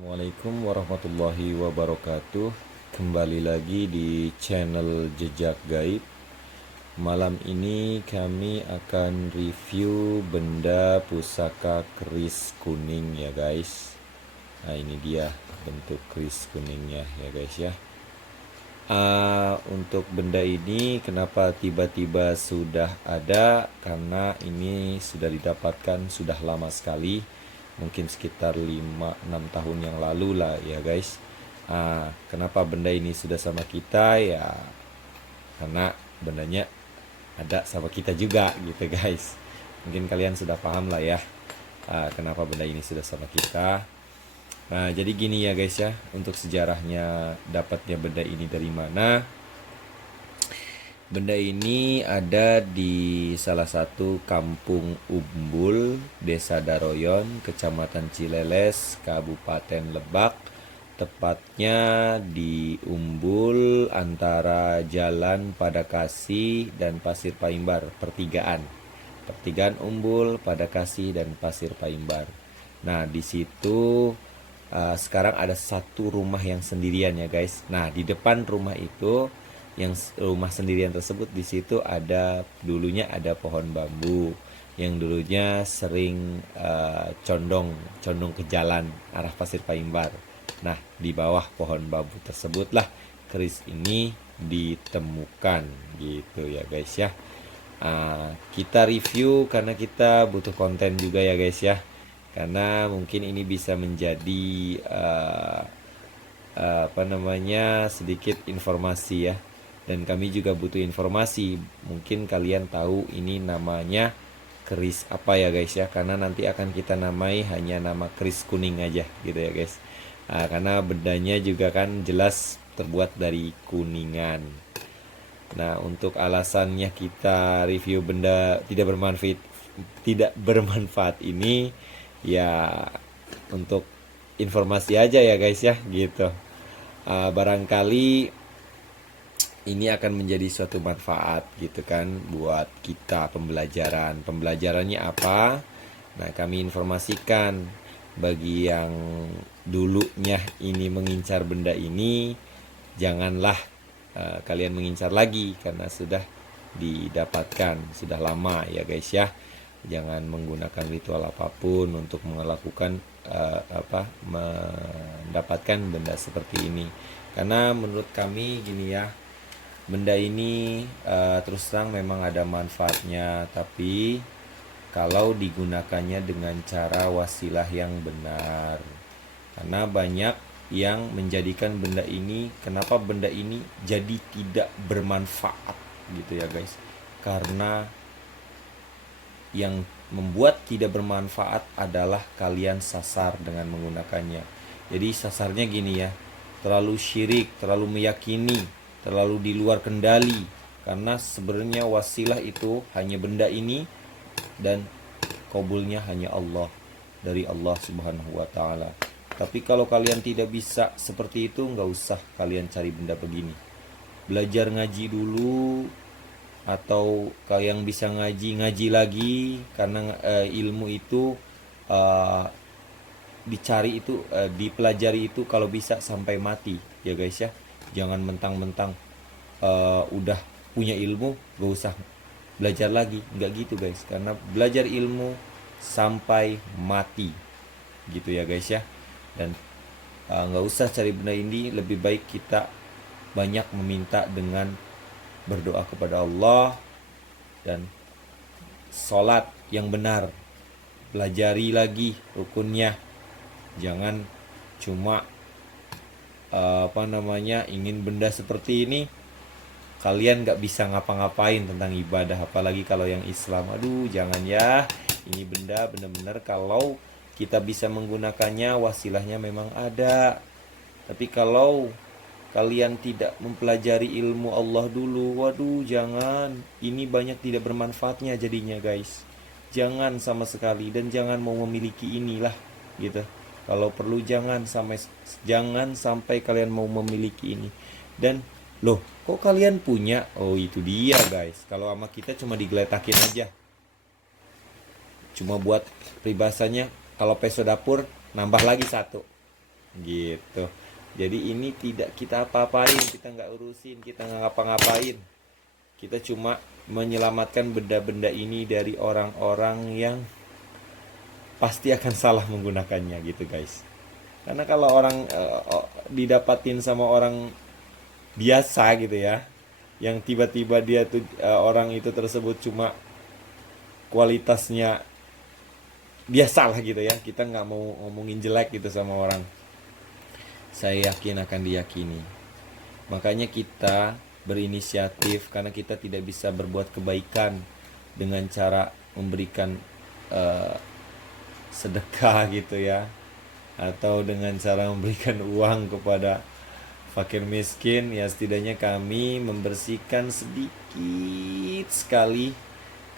Assalamualaikum warahmatullahi wabarakatuh. Kembali lagi di channel Jejak Gaib. Malam ini kami akan review benda pusaka keris kuning ya guys. Nah ini dia bentuk keris kuningnya ya guys ya. Untuk benda ini kenapa tiba-tiba sudah ada? Karena ini sudah didapatkan sudah lama sekali, mungkin sekitar 5-6 tahun yang lalu lah ya guys. Kenapa benda ini sudah sama kita ya? Karena bendanya ada sama kita juga gitu guys. Mungkin kalian sudah paham lah ya, kenapa benda ini sudah sama kita. Nah, jadi gini ya guys ya, untuk sejarahnya dapatnya benda ini dari mana? Benda ini ada di salah satu kampung Umbul, Desa Daroyon, Kecamatan Cileles, Kabupaten Lebak. Tepatnya di Umbul antara Jalan Padakasi dan Pasir Paimbar, pertigaan. Pertigaan Umbul, Padakasi dan Pasir Paimbar. Nah, di situ sekarang ada satu rumah yang sendirian ya guys. Nah, di depan rumah itu, yang rumah sendirian tersebut, di situ ada dulunya ada pohon bambu yang dulunya sering condong ke jalan arah Pasir Paimbar. Nah, di bawah pohon bambu tersebutlah keris ini ditemukan gitu ya guys ya. Kita review karena kita butuh konten juga ya guys ya, karena mungkin ini bisa menjadi sedikit informasi ya, dan kami juga butuh informasi. Mungkin kalian tahu ini namanya keris apa ya guys ya, karena nanti akan kita namai hanya nama keris kuning aja gitu ya guys. Karena bendanya juga kan jelas terbuat dari kuningan. Nah, untuk alasannya kita review benda tidak bermanfaat ini ya, untuk informasi aja ya guys ya gitu. Barangkali ini akan menjadi suatu manfaat gitu kan buat kita, pembelajarannya apa. Nah, kami informasikan bagi yang dulunya ini mengincar benda ini, janganlah kalian mengincar lagi karena sudah didapatkan sudah lama ya guys ya. Jangan menggunakan ritual apapun untuk melakukan mendapatkan benda seperti ini, karena menurut kami gini ya, benda ini terus terang memang ada manfaatnya, tapi kalau digunakannya dengan cara wasilah yang benar. Karena banyak yang menjadikan benda ini, kenapa benda ini jadi tidak bermanfaat gitu ya guys, karena yang membuat tidak bermanfaat adalah kalian sasar dengan menggunakannya. Jadi sasarnya gini ya, terlalu syirik, terlalu meyakini, terlalu di luar kendali. Karena sebenarnya wasilah itu hanya benda ini, dan kabulnya hanya Allah, dari Allah Subhanahu wa Ta'ala. Tapi kalau kalian tidak bisa seperti itu, nggak usah kalian cari benda begini. Belajar ngaji dulu, atau kalian bisa ngaji lagi, karena ilmu itu dicari itu, dipelajari itu kalau bisa sampai mati ya guys ya. Jangan mentang-mentang udah punya ilmu gak usah belajar lagi, nggak gitu guys. Karena belajar ilmu sampai mati gitu ya guys ya. Dan nggak usah cari benda ini, lebih baik kita banyak meminta dengan berdoa kepada Allah dan sholat yang benar. Pelajari lagi rukunnya, jangan cuma ingin benda seperti ini kalian gak bisa ngapa-ngapain tentang ibadah, apalagi kalau yang Islam. Aduh, jangan ya. Ini benda benar-benar kalau kita bisa menggunakannya, wasilahnya memang ada. Tapi kalau kalian tidak mempelajari ilmu Allah dulu, waduh jangan. Ini banyak tidak bermanfaatnya jadinya guys. Jangan sama sekali, dan jangan mau memiliki inilah gitu. Kalau perlu jangan sampai kalian mau memiliki ini. Dan loh, kok kalian punya? Oh, itu dia guys. Kalau sama kita cuma digeletakin aja. Cuma buat peribahasanya, kalau peso dapur nambah lagi satu. gitu. Jadi ini tidak kita apa-apain, kita nggak urusin, kita nggak ngapa-ngapain. Kita cuma menyelamatkan benda-benda ini dari orang-orang yang pasti akan salah menggunakannya gitu guys. Karena kalau orang didapatin sama orang biasa gitu ya, yang tiba-tiba dia tuh orang itu tersebut cuma kualitasnya biasa lah gitu ya, kita nggak mau ngomongin jelek gitu sama orang, saya yakin akan diyakini. Makanya kita berinisiatif karena kita tidak bisa berbuat kebaikan dengan cara memberikan eh, sedekah gitu ya, atau dengan cara memberikan uang kepada fakir miskin. Ya setidaknya kami membersihkan sedikit sekali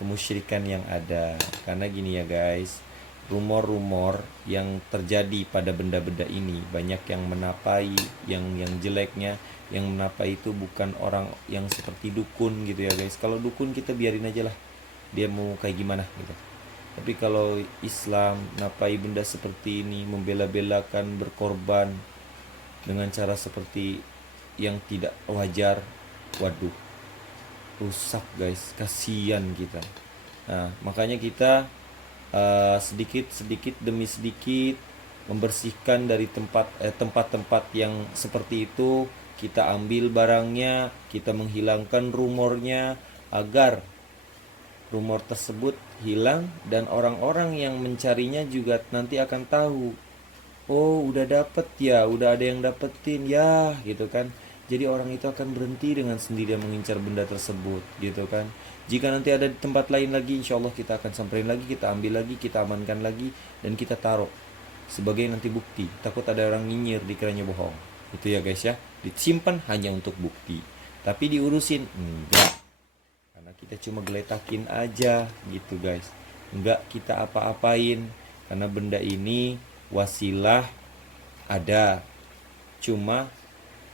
kemusyrikan yang ada. Karena gini ya guys, rumor-rumor yang terjadi pada benda-benda ini banyak yang menapai, yang jeleknya yang menapai itu bukan orang yang seperti dukun gitu ya guys. Kalau dukun kita biarin aja lah, dia mau kayak gimana gitu. Tapi kalau Islam napai benda seperti ini, membela-belakan berkorban dengan cara seperti yang tidak wajar, waduh, rusak guys, kasihan kita. Nah makanya kita sedikit demi sedikit membersihkan dari tempat-tempat yang seperti itu. Kita ambil barangnya, kita menghilangkan rumornya agar rumor tersebut hilang dan orang-orang yang mencarinya juga nanti akan tahu, oh udah dapet ya, udah ada yang dapetin ya gitu kan. Jadi orang itu akan berhenti dengan sendiri mengincar benda tersebut gitu kan. Jika nanti ada di tempat lain lagi, insya Allah kita akan samperin lagi, kita ambil lagi, kita amankan lagi, dan kita taruh sebagai nanti bukti. Takut ada orang nyinyir dikiranya bohong. Itu ya guys ya, disimpan hanya untuk bukti. Tapi diurusin enggak, karena kita cuma geletakin aja gitu guys. Enggak kita apa-apain, karena benda ini wasilah ada, cuma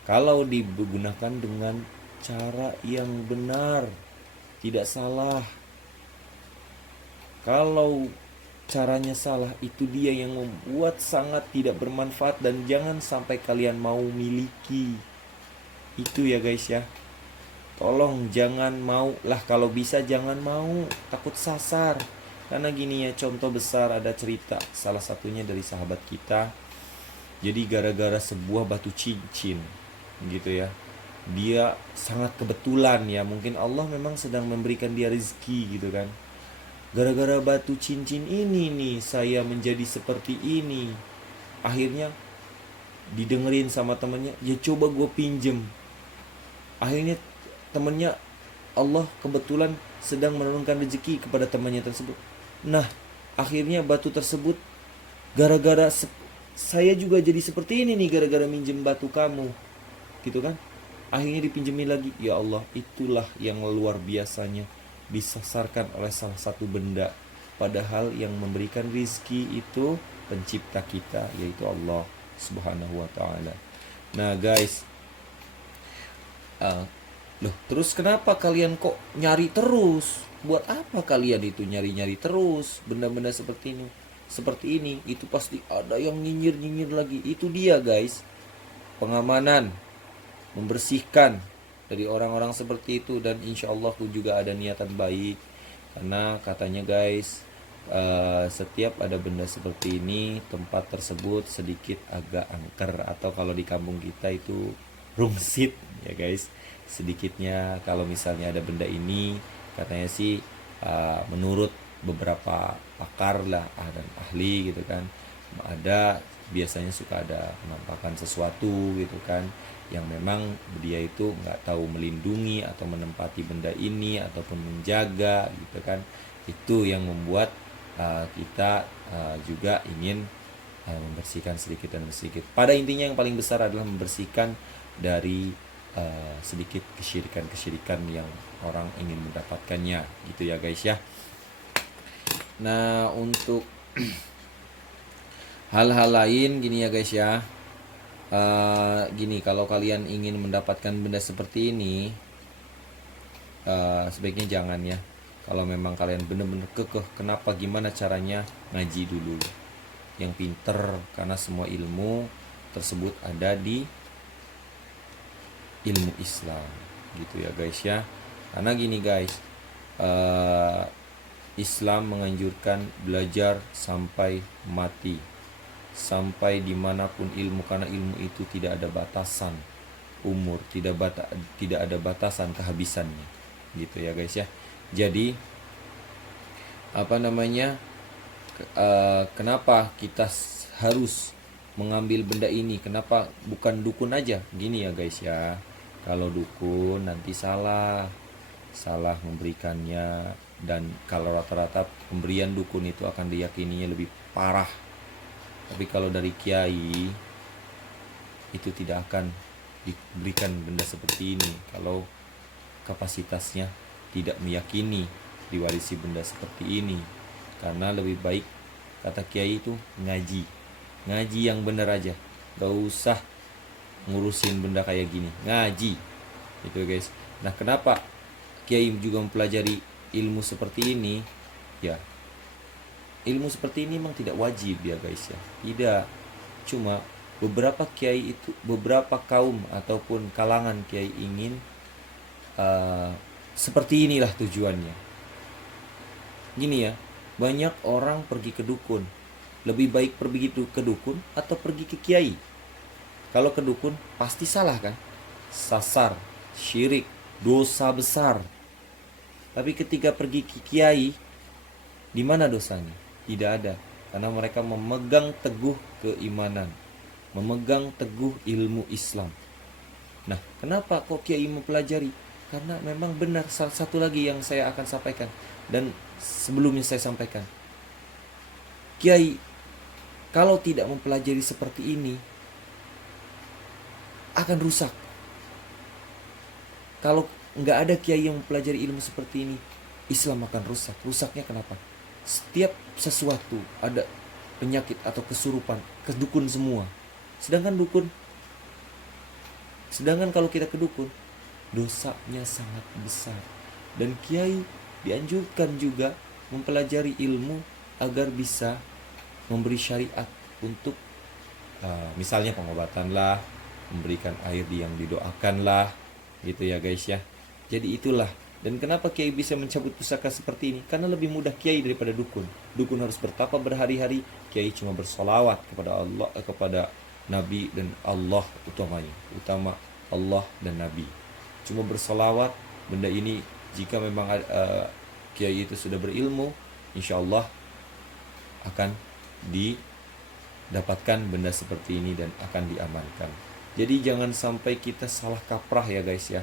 kalau digunakan dengan cara yang benar, tidak salah. Kalau caranya salah, itu dia yang membuat sangat tidak bermanfaat dan jangan sampai kalian mau miliki. Itu ya guys ya. Tolong jangan mau lah, kalau bisa jangan mau, takut sasar. Karena gini ya, contoh besar ada cerita salah satunya dari sahabat kita. Jadi gara-gara sebuah batu cincin gitu ya, dia sangat kebetulan ya, mungkin Allah memang sedang memberikan dia rezeki gitu kan. Gara-gara batu cincin ini nih saya menjadi seperti ini. Akhirnya didengerin sama temennya, ya coba gue pinjem. Akhirnya temennya, Allah kebetulan sedang menurunkan rezeki kepada temannya tersebut. Nah akhirnya batu tersebut, gara-gara saya juga jadi seperti ini nih gara-gara minjem batu kamu gitu kan. Akhirnya dipinjemin lagi. Ya Allah, itulah yang luar biasanya disasarkan oleh salah satu benda, padahal yang memberikan rizki itu pencipta kita, yaitu Allah subhanahu wa ta'ala. Nah guys, loh terus kenapa kalian kok nyari terus? Buat apa kalian itu nyari-nyari terus benda-benda seperti ini? Seperti ini, itu pasti ada yang nyinyir-nyinyir lagi. Itu dia guys, pengamanan, membersihkan dari orang-orang seperti itu. Dan insya Allah juga ada niatan baik, karena katanya guys, setiap ada benda seperti ini, tempat tersebut sedikit agak angker, atau kalau di kampung kita itu rungsit ya guys. Sedikitnya kalau misalnya ada benda ini, katanya sih menurut beberapa pakar lah dan ahli gitu kan, ada biasanya suka ada penampakan sesuatu gitu kan, yang memang dia itu nggak tahu melindungi atau menempati benda ini ataupun menjaga gitu kan. Itu yang membuat kita juga ingin membersihkan sedikit dan sedikit. Pada intinya yang paling besar adalah membersihkan dari sedikit kesyirikan-kesyirikan yang orang ingin mendapatkannya gitu ya guys ya. Nah untuk hal-hal lain gini ya guys ya, gini, kalau kalian ingin mendapatkan benda seperti ini, sebaiknya jangan ya. Kalau memang kalian benar-benar kekeh, kenapa, gimana caranya, ngaji dulu yang pinter, karena semua ilmu tersebut ada di ilmu Islam, gitu ya guys ya. Karena gini guys, Islam menganjurkan belajar sampai mati, sampai dimanapun ilmu, karena ilmu itu tidak ada batasan umur, tidak ada batasan kehabisannya, gitu ya guys ya. Jadi kenapa kita harus mengambil benda ini? Kenapa bukan dukun aja? Gini ya guys ya, kalau dukun nanti salah memberikannya, dan kalau rata-rata pemberian dukun itu akan diyakininya lebih parah. Tapi kalau dari kiai itu tidak akan diberikan benda seperti ini kalau kapasitasnya tidak meyakini diwarisi benda seperti ini. Karena lebih baik, kata kiai itu, ngaji yang benar aja, gak usah ngurusin benda kayak gini, ngaji itu guys. Nah, kenapa kiai juga mempelajari ilmu seperti ini? Ya, ilmu seperti ini memang tidak wajib ya guys ya, tidak. Cuma beberapa kiai itu, beberapa kaum ataupun kalangan kiai ingin seperti inilah tujuannya. Gini ya, banyak orang pergi ke dukun. Lebih baik pergi ke dukun atau pergi ke kiai? Kalau ke dukun pasti salah kan? Sasar, syirik, dosa besar. Tapi ketika pergi ke kiai, di mana dosanya? Tidak ada, karena mereka memegang teguh keimanan, memegang teguh ilmu Islam. Nah, kenapa kok kiai mempelajari? Karena memang benar. Salah satu lagi yang saya akan sampaikan, dan sebelumnya saya sampaikan, kiai kalau tidak mempelajari seperti ini akan rusak. Kalau nggak ada kiai yang mempelajari ilmu seperti ini, Islam akan rusak. Rusaknya kenapa? Setiap sesuatu ada penyakit atau kesurupan, ke dukun semua. Sedangkan kalau kita ke dukun, dosanya sangat besar. Dan kiai dianjurkan juga mempelajari ilmu agar bisa memberi syariat untuk misalnya pengobatan lah, memberikan air yang didoakan lah, gitu ya guys ya. Jadi itulah. Dan kenapa kiai bisa mencabut pusaka seperti ini? Karena lebih mudah kiai daripada dukun. Dukun harus bertapa berhari-hari, kiai cuma bersolawat kepada Allah, kepada Nabi dan Allah utama Allah dan Nabi. Cuma bersolawat. Benda ini jika memang kiai itu sudah berilmu, insya Allah akan didapatkan benda seperti ini dan akan diamankan. Jadi jangan sampai kita salah kaprah ya guys ya,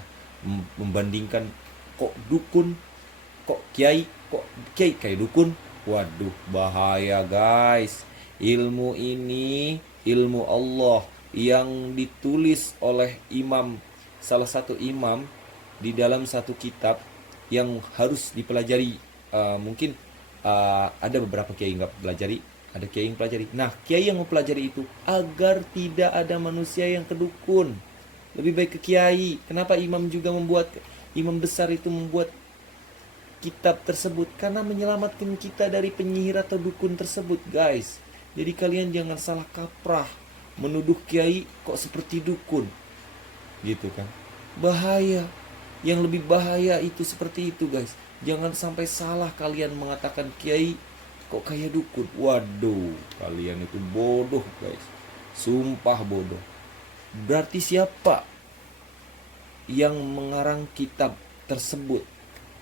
membandingkan kok dukun, kok kiai kayak dukun. Waduh, bahaya guys. Ilmu ini ilmu Allah yang ditulis oleh salah satu imam di dalam satu kitab yang harus dipelajari. Mungkin ada beberapa kiai nggak pelajari, ada kiai yang pelajari. Nah, kiai yang mempelajari itu agar tidak ada manusia yang ke dukun, lebih baik ke kiai. Kenapa imam besar itu membuat kitab tersebut? Karena menyelamatkan kita dari penyihir atau dukun tersebut guys. Jadi kalian jangan salah kaprah menuduh kiai kok seperti dukun, gitu kan. Bahaya. Yang lebih bahaya itu seperti itu guys. Jangan sampai salah kalian mengatakan kiai kok kayak dukun. Waduh, kalian itu bodoh guys. Sumpah bodoh. Berarti siapa yang mengarang kitab tersebut?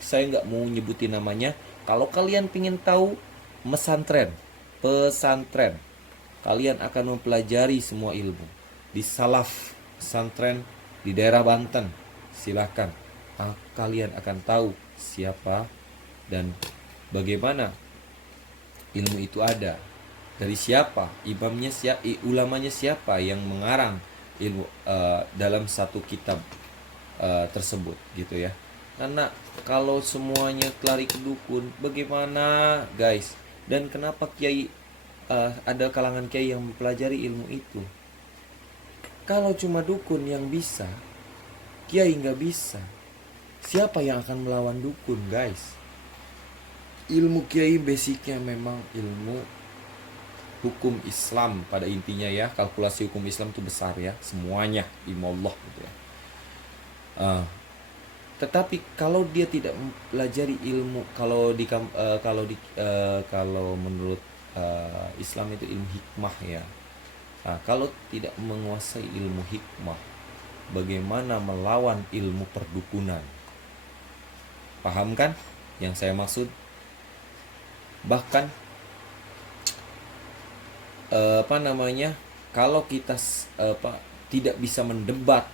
Saya nggak mau nyebutin namanya. Kalau kalian pengen tahu, pesantren, kalian akan mempelajari semua ilmu di salaf pesantren di daerah Banten. Silahkan, kalian akan tahu siapa dan bagaimana ilmu itu ada, dari siapa, imamnya siapa, ulamanya siapa yang mengarang ilmu dalam satu kitab tersebut, gitu ya. Karena kalau semuanya lari ke dukun, bagaimana guys? Dan kenapa kiai ada kalangan kiai yang mempelajari ilmu itu? Kalau cuma dukun yang bisa, kiai nggak bisa. Siapa yang akan melawan dukun guys? Ilmu kiai basicnya memang ilmu hukum Islam pada intinya ya. Kalkulasi hukum Islam itu besar ya, semuanya ilmu Allah gitu ya. Tetapi kalau dia tidak mempelajari ilmu, kalau menurut Islam itu ilmu hikmah ya. Kalau tidak menguasai ilmu hikmah, bagaimana melawan ilmu perdukunan? Paham kan yang saya maksud? Bahkan kalau kita tidak bisa mendebat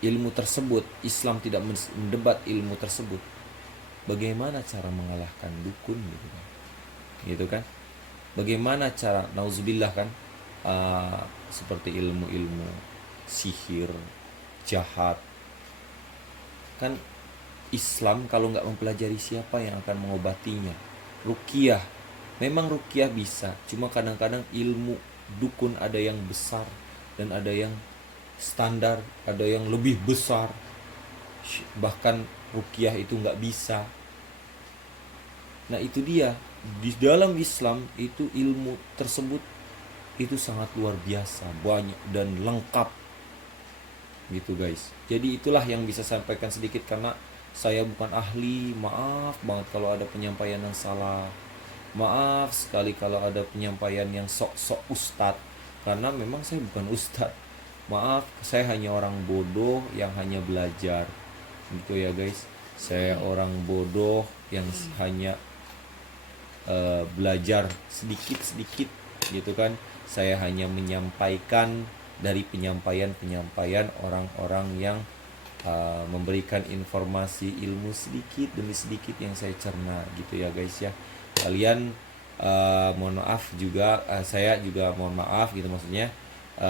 ilmu tersebut, Islam tidak mendebat ilmu tersebut, bagaimana cara mengalahkan dukun gitu kan? Bagaimana cara, nauzubillah kan, seperti ilmu-ilmu sihir, jahat kan. Islam kalau nggak mempelajari, siapa yang akan mengobatinya? Ruqyah, memang ruqyah bisa, cuma kadang-kadang ilmu dukun ada yang besar dan ada yang standar, ada yang lebih besar, bahkan ruqyah itu nggak bisa. Nah itu dia, di dalam Islam itu ilmu tersebut itu sangat luar biasa, banyak dan lengkap gitu guys. Jadi itulah yang bisa sampaikan sedikit, karena saya bukan ahli, maaf banget kalau ada penyampaian yang salah, maaf sekali kalau ada penyampaian yang sok-sok ustadz, karena memang saya bukan ustadz, maaf, saya hanya orang bodoh yang hanya belajar gitu ya guys. Saya orang bodoh yang hanya belajar sedikit-sedikit gitu kan. Saya hanya menyampaikan dari penyampaian orang-orang yang memberikan informasi ilmu sedikit demi sedikit yang saya cerna gitu ya guys ya. Kalian mohon maaf juga, saya juga mohon maaf gitu maksudnya.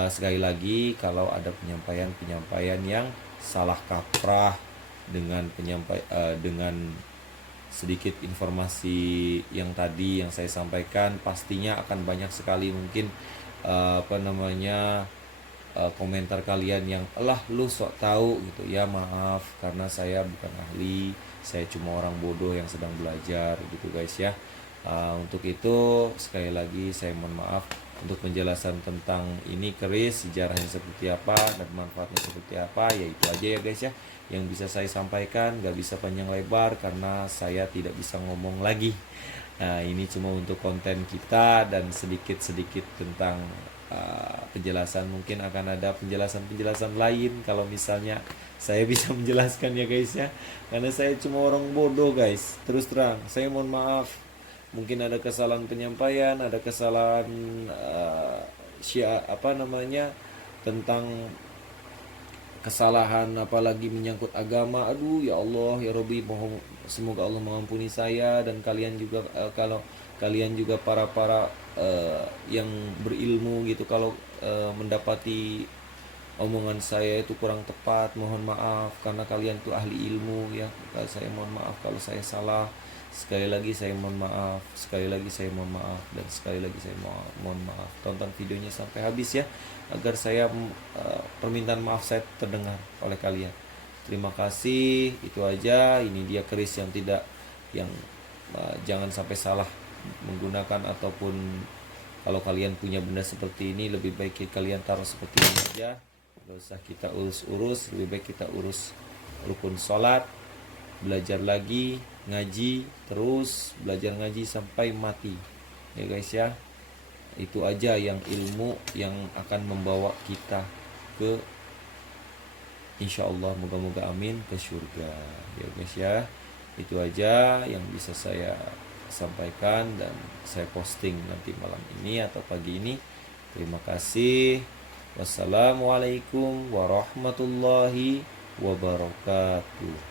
Sekali lagi kalau ada penyampaian yang salah kaprah dengan dengan sedikit informasi yang tadi yang saya sampaikan, pastinya akan banyak sekali mungkin komentar kalian yang lu sok tahu gitu ya. Maaf karena saya bukan ahli, saya cuma orang bodoh yang sedang belajar gitu guys ya. Untuk itu sekali lagi saya mohon maaf. Untuk penjelasan tentang ini keris, sejarahnya seperti apa dan manfaatnya seperti apa, ya itu aja ya guys ya yang bisa saya sampaikan. Gak bisa panjang lebar karena saya tidak bisa ngomong lagi. Nah ini cuma untuk konten kita dan sedikit-sedikit tentang penjelasan. Mungkin akan ada penjelasan-penjelasan lain kalau misalnya saya bisa menjelaskan ya guys ya, karena saya cuma orang bodoh guys. Terus terang saya mohon maaf, mungkin ada kesalahan penyampaian, ada kesalahan tentang kesalahan apalagi menyangkut agama. Aduh ya Allah ya Robbi, mohon semoga Allah mengampuni saya dan kalian juga. Kalau kalian juga para yang berilmu gitu, kalau mendapati omongan saya itu kurang tepat, mohon maaf karena kalian tuh ahli ilmu ya. Saya mohon maaf kalau saya salah. Sekali lagi saya mohon maaf, sekali lagi saya mohon maaf, dan sekali lagi saya mohon maaf. Tonton videonya sampai habis ya, agar saya permintaan maaf saya terdengar oleh kalian. Terima kasih, itu aja. Ini dia keris yang jangan sampai salah menggunakan, ataupun kalau kalian punya benda seperti ini lebih baik kalian taruh seperti ini aja, gak usah kita urus-urus. Lebih baik kita urus rukun sholat, belajar lagi, ngaji, terus belajar ngaji sampai mati ya guys ya. Itu aja yang ilmu yang akan membawa kita ke, insyaallah, moga-moga amin, ke surga ya guys ya. Itu aja yang bisa saya sampaikan dan saya posting nanti malam ini atau pagi ini. Terima kasih. Wassalamualaikum warahmatullahi wabarakatuh.